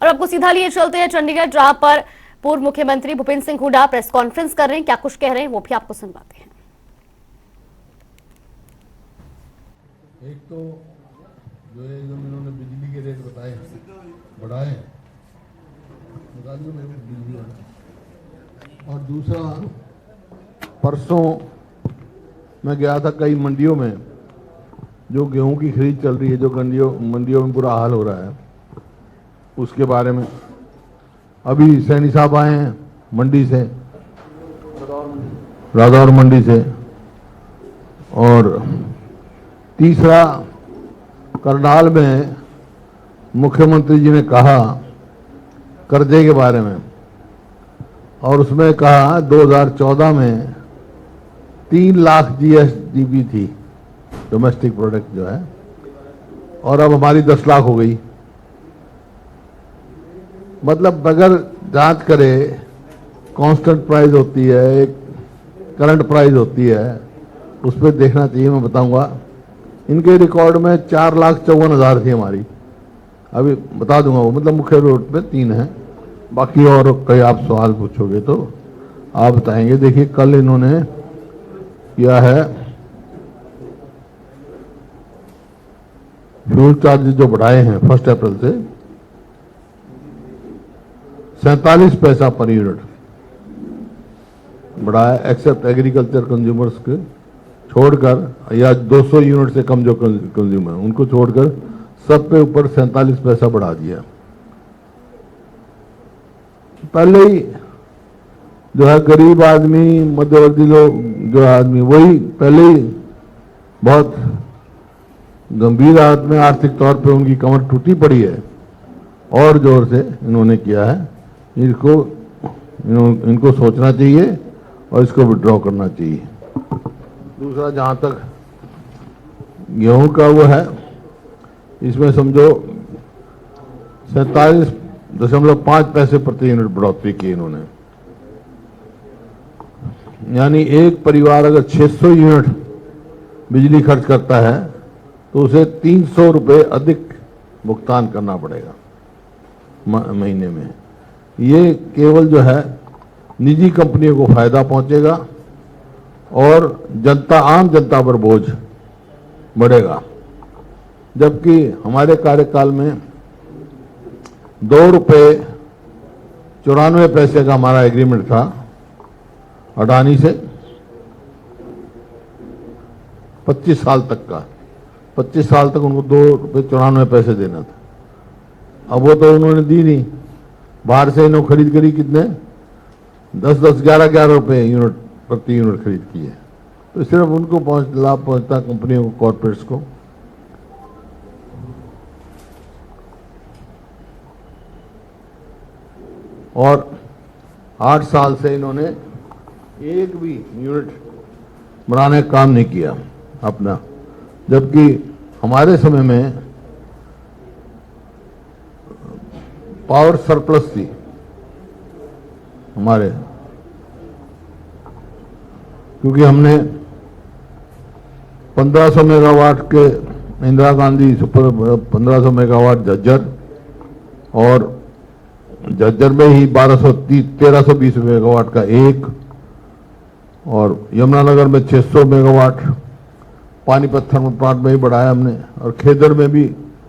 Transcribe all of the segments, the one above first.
और आपको सीधा लिए चलते हैं चंडीगढ़, जहां पर पूर्व मुख्यमंत्री भूपेंद्र सिंह हुड्डा प्रेस कॉन्फ्रेंस कर रहे हैं। क्या कुछ कह रहे हैं वो भी आपको सुनवाते हैं। एक तो जो है इन्होंने बिजली के रेट बताए बढ़ाए, बिजली, और दूसरा परसों मैं गया था कई मंडियों में, जो गेहूं की खरीद चल रही है, जो मंडियों में बुरा हाल हो रहा है, उसके बारे में। अभी सैनी साहब आए हैं मंडी से, रादौर मंडी से। और तीसरा, करनाल में मुख्यमंत्री जी ने कहा कर्जे के बारे में, और उसमें कहा 2014 में 3 लाख जीएसडीपी थी, डोमेस्टिक प्रोडक्ट जो है, और अब हमारी 10 लाख हो गई। मतलब अगर जांच करे, कांस्टेंट प्राइस होती है, एक करंट प्राइस होती है, उस पर देखना चाहिए। मैं बताऊंगा, इनके रिकॉर्ड में 4,54,000 थी हमारी, अभी बता दूंगा वो। मतलब मुख्य रोड पे 3 है, बाकी और कई आप सवाल पूछोगे तो आप बताएंगे। देखिए कल इन्होंने किया है, फ्यूल चार्जेस जो बढ़ाए हैं 1 अप्रैल से 47 पैसा पर यूनिट बढ़ाया, एक्सेप्ट एग्रीकल्चर कंज्यूमर्स के छोड़कर, या 200 यूनिट से कम जो कंज्यूमर उनको छोड़कर सब पे ऊपर 47 पैसा बढ़ा दिया। पहले ही जो है गरीब आदमी, मध्यवर्ती लोग जो आदमी, वही पहले ही बहुत गंभीर हालत में आर्थिक तौर पे उनकी कमर टूटी पड़ी है, और जोर से इन्होंने किया है। इनको सोचना चाहिए और इसको विड्रॉ करना चाहिए। दूसरा, जहां तक गेहूं का वो है, इसमें समझो 47.5 पैसे प्रति यूनिट बढ़ोतरी की इन्होंने। यानी एक परिवार अगर 600 यूनिट बिजली खर्च करता है तो उसे 300 रुपये अधिक भुगतान करना पड़ेगा महीने में। ये केवल जो है निजी कंपनियों को फायदा पहुंचेगा और जनता, आम जनता पर बोझ बढ़ेगा। जबकि हमारे कार्यकाल में 2 रुपये 94 पैसे का हमारा एग्रीमेंट था अडानी से, 25 साल तक का। 25 साल तक उनको 2 रुपये 94 पैसे देना था। अब वो तो उन्होंने दी नहीं, बाहर से इन्होंने खरीद करी, कितने 10-10, 11-11 रुपये यूनिट प्रति यूनिट खरीद की है। तो सिर्फ उनको लाभ पहुंचता, कंपनियों को, कॉर्पोरेट्स को। और 8 साल से इन्होंने एक भी यूनिट बनाने का काम नहीं किया अपना, जबकि हमारे समय में पावर सरप्लस थी हमारे, क्योंकि हमने 1500 मेगावाट के इंदिरा गांधी सुपर 1500 मेगावाट झज्जर, और झज्जर में ही 1320 मेगावाट का एक, और यमुनानगर में 600 मेगावाट पानीपत थर्मल प्लांट में ही बढ़ाया हमने, और खेदर में भी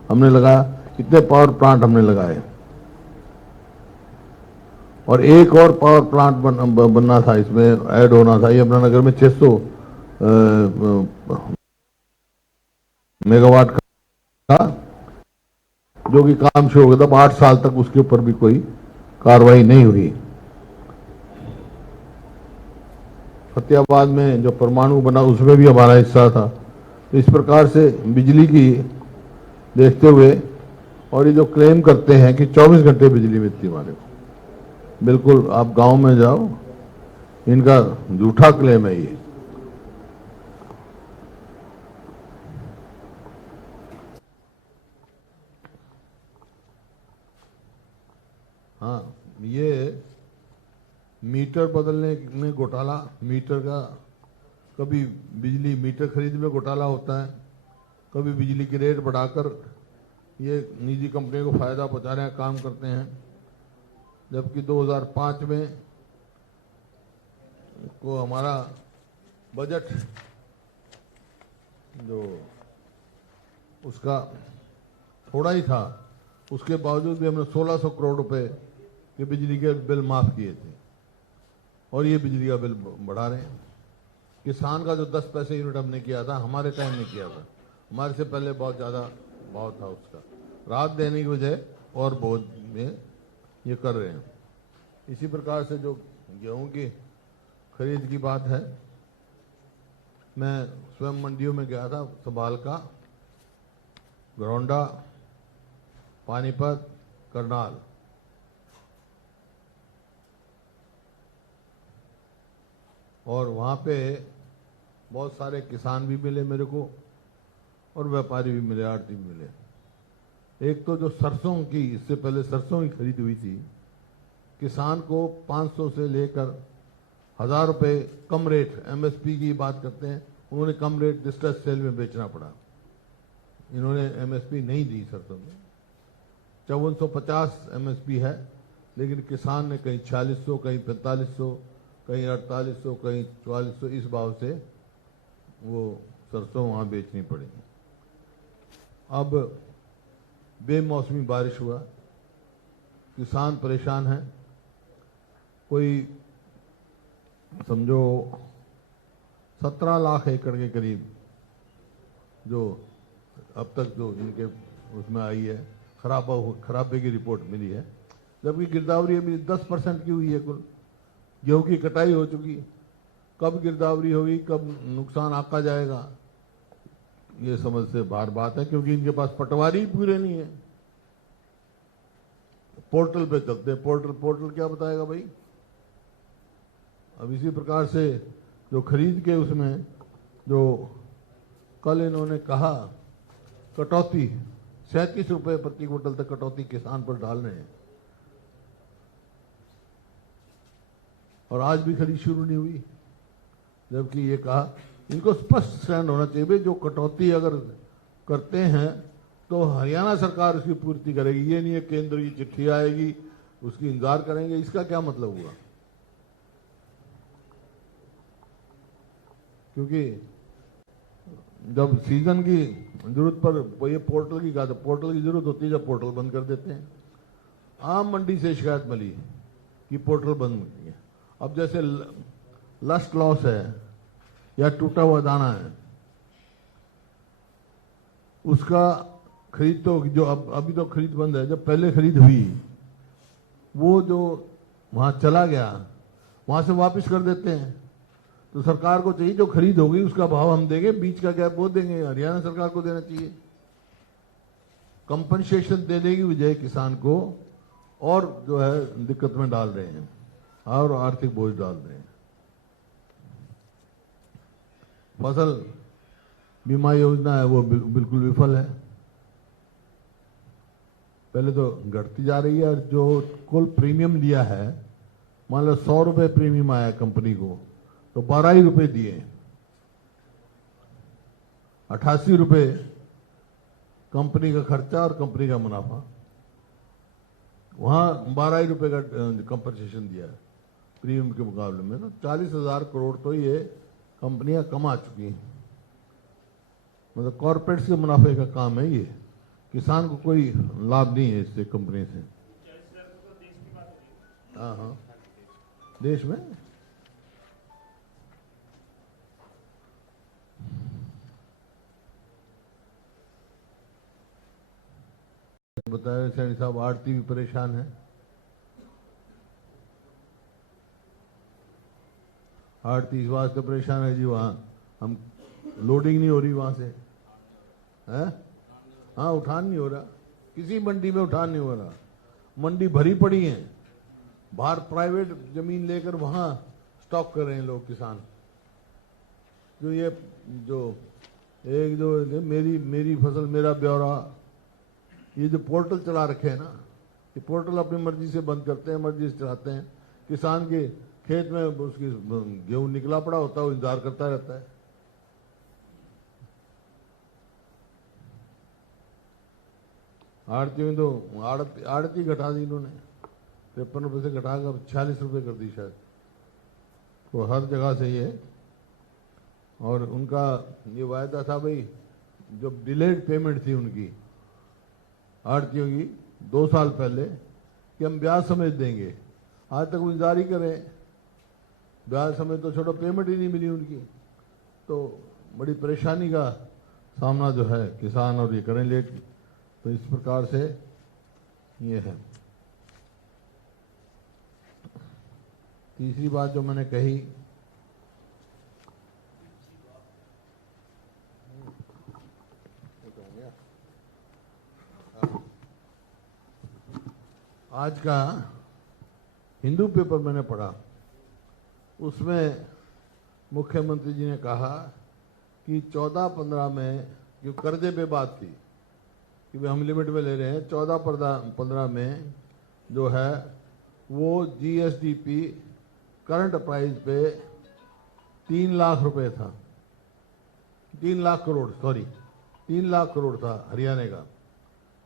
हमने लगाया। कितने पावर प्लांट हमने लगाए, और एक और पावर प्लांट बनना था, इसमें ऐड होना था यमुनानगर में 600 मेगावाट का, जो कि काम शुरू हो गया था। 8 साल तक उसके ऊपर भी कोई कार्रवाई नहीं हुई। फतेहाबाद में जो परमाणु बना, उसमें भी हमारा हिस्सा था। तो इस प्रकार से बिजली की देखते हुए, और ये जो क्लेम करते हैं कि 24 घंटे बिजली मिलती हमारे को, बिल्कुल आप गांव में जाओ, इनका झूठा क्लेम है ये। हाँ, ये मीटर बदलने में घोटाला, मीटर का, कभी बिजली मीटर खरीद में घोटाला होता है, कभी बिजली की रेट बढ़ाकर ये निजी कंपनियों को फायदा पहुंचाने का काम करते हैं, जबकि 2005 में को हमारा बजट जो उसका थोड़ा ही था, उसके बावजूद भी हमने 1600 करोड़ रुपए के बिजली के बिल माफ किए थे और ये बिजली का बिल बढ़ा रहे हैं। किसान का जो 10 पैसे यूनिट हमने किया था, हमारे टाइम में किया था, हमारे से पहले बहुत ज़्यादा भाव था उसका, राहत देने की वजह और बहुत में ये कर रहे हैं। इसी प्रकार से जो गेहूं की खरीद की बात है, मैं स्वयं मंडियों में गया था, संभालका, घरौंडा, पानीपत, करनाल, और वहाँ पे बहुत सारे किसान भी मिले मेरे को और व्यापारी भी मिले, आड़ती भी मिले। एक तो जो सरसों की, इससे पहले सरसों की खरीद हुई थी, किसान को 500 से लेकर 1000 रुपये कम रेट, एमएसपी की बात करते हैं, उन्होंने कम रेट डिस्ट्रेस सेल में बेचना पड़ा। इन्होंने एमएसपी नहीं दी सरसों में। 5450 एमएसपी है, लेकिन किसान ने कहीं 4600, कहीं 4500, कहीं 4800, कहीं 4400, इस भाव से वो सरसों वहां बेचनी पड़ी। अब बेमौसमी बारिश हुआ, किसान परेशान है। कोई समझो 17 लाख एकड़ के करीब जो अब तक जो इनके उसमें आई है, खराबे की रिपोर्ट मिली है, जबकि गिरदावरी अभी 10% की हुई है। कुल गेहूं की कटाई हो चुकी, कब गिरदावरी होगी, कब नुकसान आका जाएगा, ये समझ से बाहर बात है, क्योंकि इनके पास पटवारी पूरे नहीं है। पोर्टल पे चलते हैं, पोर्टल क्या बताएगा भाई। अब इसी प्रकार से जो खरीद के उसमें जो कल इन्होंने कहा कटौती 37 रुपए प्रति क्विंटल तक कटौती किसान पर डाल रहे हैं, और आज भी खरीद शुरू नहीं हुई, जबकि ये कहा, इनको स्पष्ट स्टैंड होना चाहिए भाई, जो कटौती अगर करते हैं तो हरियाणा सरकार उसकी पूर्ति करेगी, ये नहीं है केंद्र की चिट्ठी आएगी उसकी इंतजार करेंगे। इसका क्या मतलब हुआ? क्योंकि जब सीजन की जरूरत पर ये पोर्टल की कहा, पोर्टल की जरूरत होती है जब पोर्टल बंद कर देते हैं। आम मंडी से शिकायत मिली कि पोर्टल बंद है। अब जैसे लस्ट लॉस है या टूटा हुआ दाना है, उसका खरीद तो जो अभी तो खरीद बंद है, जब पहले खरीद हुई वो जो वहां चला गया वहां से वापस कर देते हैं। तो सरकार को चाहिए जो खरीद होगी उसका भाव हम देंगे, बीच का गैप वो देंगे, हरियाणा सरकार को देना चाहिए। कंपनसेशन देने की बजाय किसान को और जो है दिक्कत में डाल रहे हैं और आर्थिक बोझ डाल रहे हैं। फसल बीमा योजना है वो बिल्कुल विफल है, पहले तो घटती जा रही है, और जो कुल प्रीमियम दिया है, मान लो 100 रुपए प्रीमियम आया कंपनी को, तो 12 ही रुपए दिए, 88 रुपए कंपनी का खर्चा और कंपनी का मुनाफा, वहां 12 ही रुपए का कंपनसेशन दिया है प्रीमियम के मुकाबले में। तो 40,000 करोड़ तो ये कंपनियां कमा चुकी हैं। मतलब कॉर्पोरेट्स के मुनाफे का काम है ये, किसान को कोई लाभ नहीं है इससे, कंपनी से। हाँ, देश में बताया सैनी साहब, आड़ती भी परेशान है। आड़ती इस वास्ते परेशान है जी, वहां हम लोडिंग नहीं हो रही वहां से, है? हाँ, उठान नहीं हो रहा, किसी मंडी में उठान नहीं हो रहा, मंडी भरी पड़ी है, बाहर प्राइवेट जमीन लेकर वहां स्टॉक कर रहे हैं लोग, किसान। जो ये जो एक जो मेरी फसल मेरा ब्यौरा, ये जो पोर्टल चला रखे हैं ना, ये पोर्टल अपनी मर्जी से बंद करते हैं, मर्जी से चलाते हैं। किसान के खेत में उसकी गेहूं निकला पड़ा होता है, वो इंतजार करता रहता है। आड़तियों में तो आड़ती घटा दी इन्होंने, 53 रुपये से घटाकर अब 46 रुपये कर दी शायद। तो हर जगह से ये, और उनका ये वायदा था भाई, जब डिलेड पेमेंट थी उनकी आड़तियों की 2 साल पहले, कि हम ब्याज समेत देंगे, आज तक वो इंतजार ही कर रहे हैं। ब्याज समेत तो छोड़ो, पेमेंट ही नहीं मिली उनकी। तो बड़ी परेशानी का सामना जो है किसान और ये करें लेट। तो इस प्रकार से ये है। तीसरी बात जो मैंने कही, आज का हिंदू पेपर मैंने पढ़ा, उसमें मुख्यमंत्री जी ने कहा कि 14-15 में, जो कर्जे पे बात थी कि भाई हम लिमिट में ले रहे हैं, 14-15 में जो है वो जीएसडीपी करंट प्राइस पे 3 लाख रुपए था, 3 लाख करोड़, सॉरी 3 लाख करोड़ था हरियाणा का,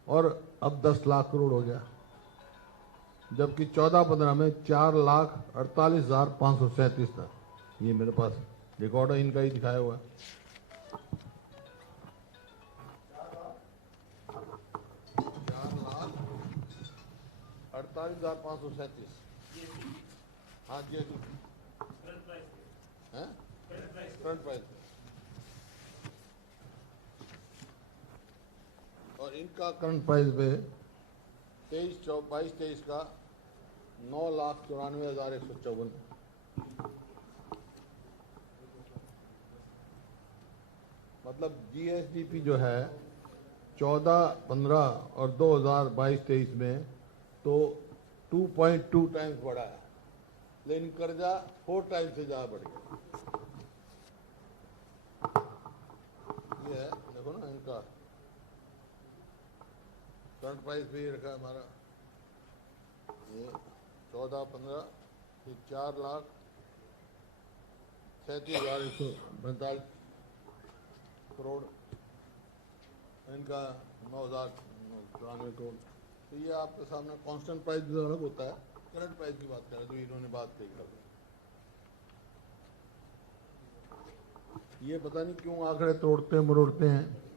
और अब 10 लाख करोड़ हो गया। जबकि 14-15 में 4,48,537 था। ये मेरे पास रिकॉर्ड है, इनका ही दिखाया हुआ है। 4,48,537। हाँ जी, करंट प्राइस, और इनका करंट प्राइस पे 22-23 का 9,94,154। मतलब जीएसडीपी जो है 14-15 और 2022-23 में तो 2.2 टाइम्स बढ़ा है, लेकिन कर्जा 4 टाइम्स से ज्यादा बढ़ गया। ये है, देखो ना, इनका करंट प्राइस भी रखा है हमारा, ये 14-15 4,37,145 करोड़, इनका 9,094 करोड़। तो ये आपके सामने कांस्टेंट प्राइस जो अलग होता है, करंट प्राइस की बात करें जो इन्होंने बात कही कल। ये पता नहीं क्यों आंकड़े तोड़ते मरोड़ते हैं।